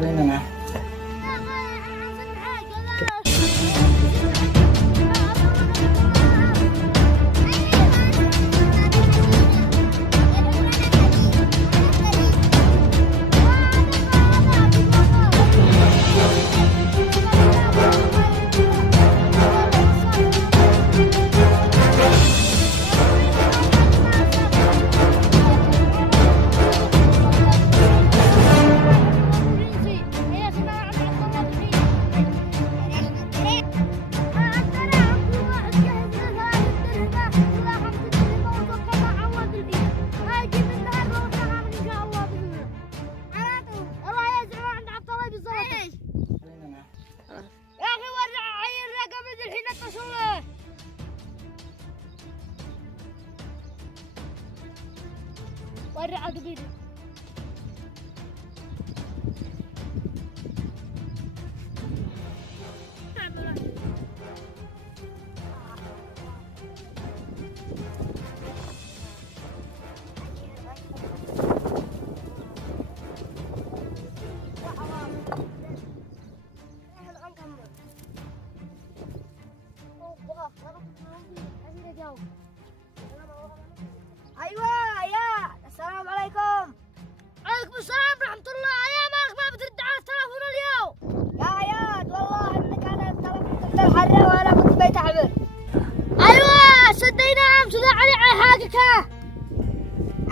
Mana? ورع قبيل ايوه يا السلام عليكم. عليكم السلام ورحمة الله. يا مالك ما بترد على التلفون اليوم؟ يا عياد والله انك انا كنت الحرة وانا كنت بيت عمر. ايوه صدقني امس علي حاجك.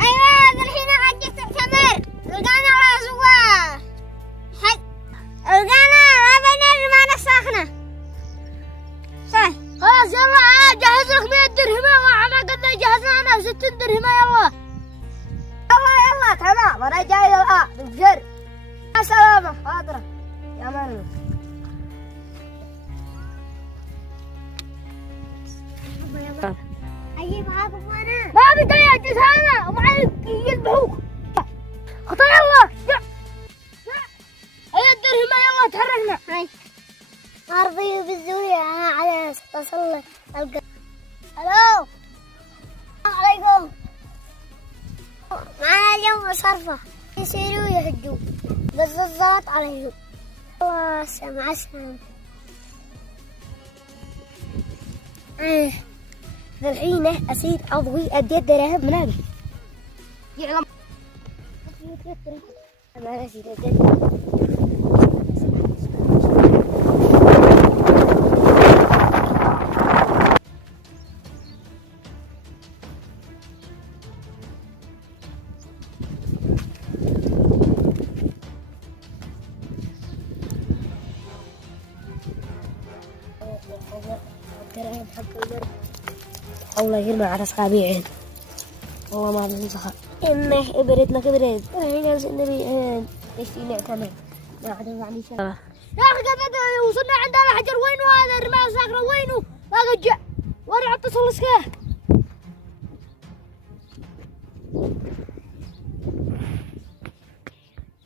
ايوه الحين حقك تعتمر لقانا رازوة لقانا غابنا الرمانة الساخنة. صح خلاص يلا جهز لك 100 درهم واحنا قد جهزنا انا 60 درهم. يلا يلا تمام انا جاي الان بالجر. يا سلامة حاضرة يا مان. اجيب هذا وانا ما بدي اجلس انا ومعي يذبحوك. خطا يلا هيا الدرهم يلا تحركنا. هاي ارضي بالزاوية انا على اصل القى. الو السلام عليكم. معنا اليوم صرفة يصيروا يهجوا بس الضغط عليهم. الله مع السلامة. الحين أسيد أضوي أديت دراهم من هذا يعلم ما نسيت الله يرمى على أصحابي عين والله ما بنصحى إنه إبردنا كبرد الحين ناس النبي إيش نعتمد ما عاد يعني شيء. يا أخي قبل وصلنا عندنا حجر وينه هذا الرمال ساكرة وينه ما قد جاء ورع اتصل سكاه.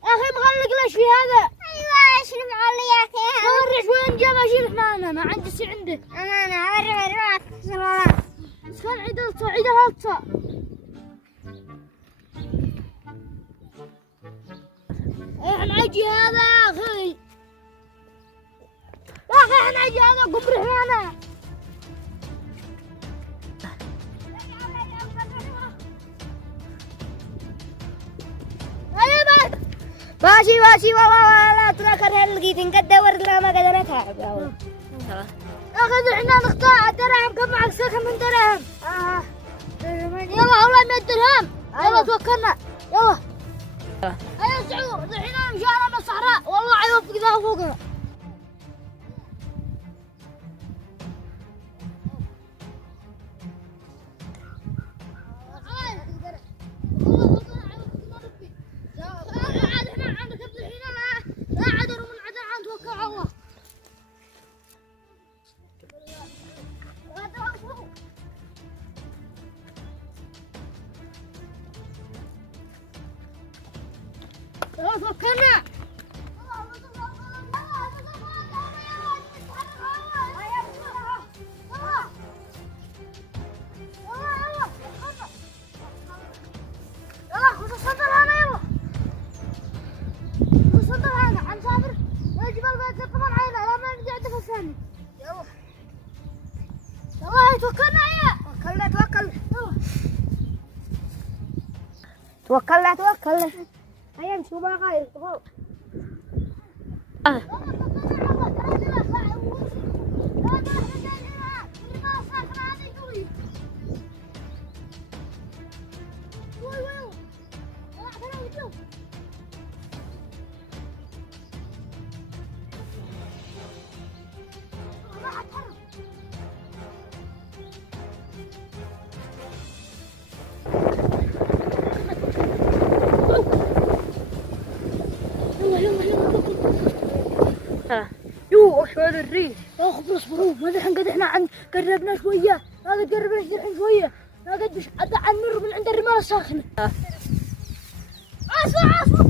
يا أخي مغلق ليش في هذا؟ أيوة إيش معلي يا أخي ورع وين جاب أشيل أنا ما عندي شيء عندك. أنا ورع كان عيدها هالصا. احنا عجي هذا يا اخي يا اخي احنا عجي هذا قبر هنا. ماشي والله لا تنكر هاللقيت نقد دور لا ما قد انا تعب يا والله. اخذ احنا نقطع درهم كم معك سكن من درهم. يلا والله 100 درهم. يلا توكلنا يلا. ايوه سعود الحين انا مشارة من الصحراء والله يوفق ذا فوقنا. فكرنا يلا خذ الصندل هذا. يلا خذ الصندل هذا توكلنا يا توكلنا هيا نشوف بقى غير يو اشهد الريح يا اخي اصبروا ما الحين قد احنا قربنا شويه ما قد قربنا الحين شويه ما قد مش عن نر من عند الرمال الساخنه عصفور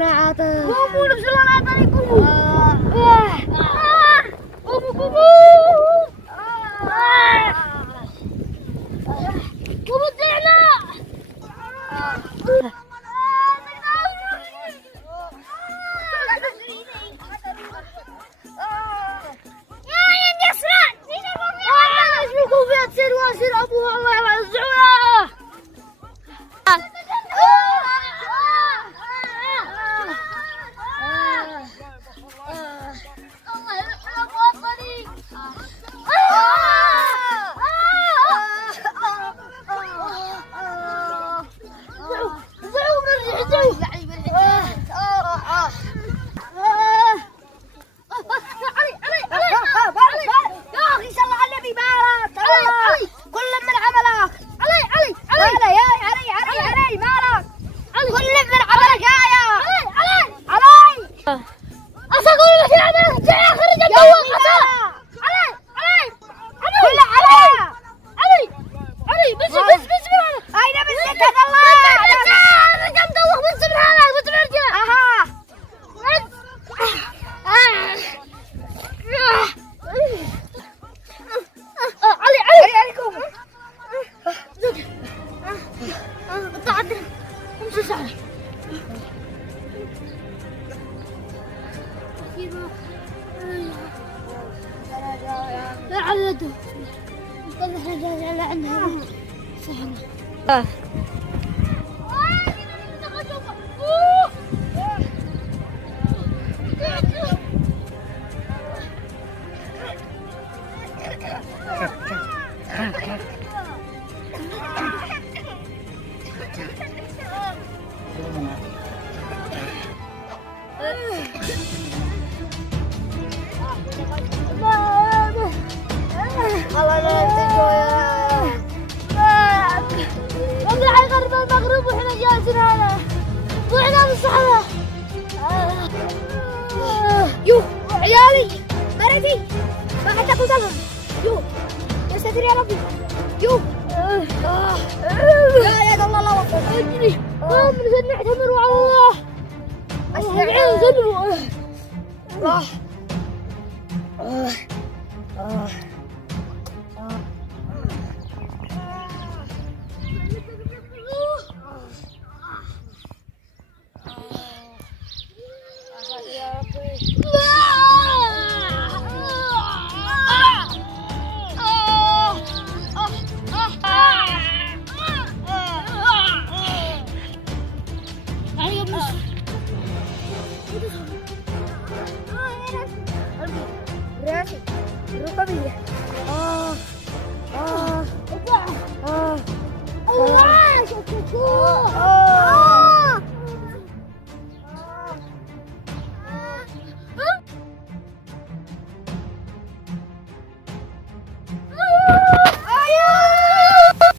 أنا عاطف قوموا نفسوا أنا عاطف قوموا قوموا طلعنا يا نسران ايش بيكون فيها تصير واسير ابوها الله يرزعها لا على يده نقول احنا على عندها سهله المغرب واحنا جالسين هنا وإحنا بالصحراء يو عيالي مرتي ما حد تاكل دمهم يو يا ساتر يا ربي يو لا يد الله لا وقف اجري قام نزل نعتمر على الله العين زلموا الله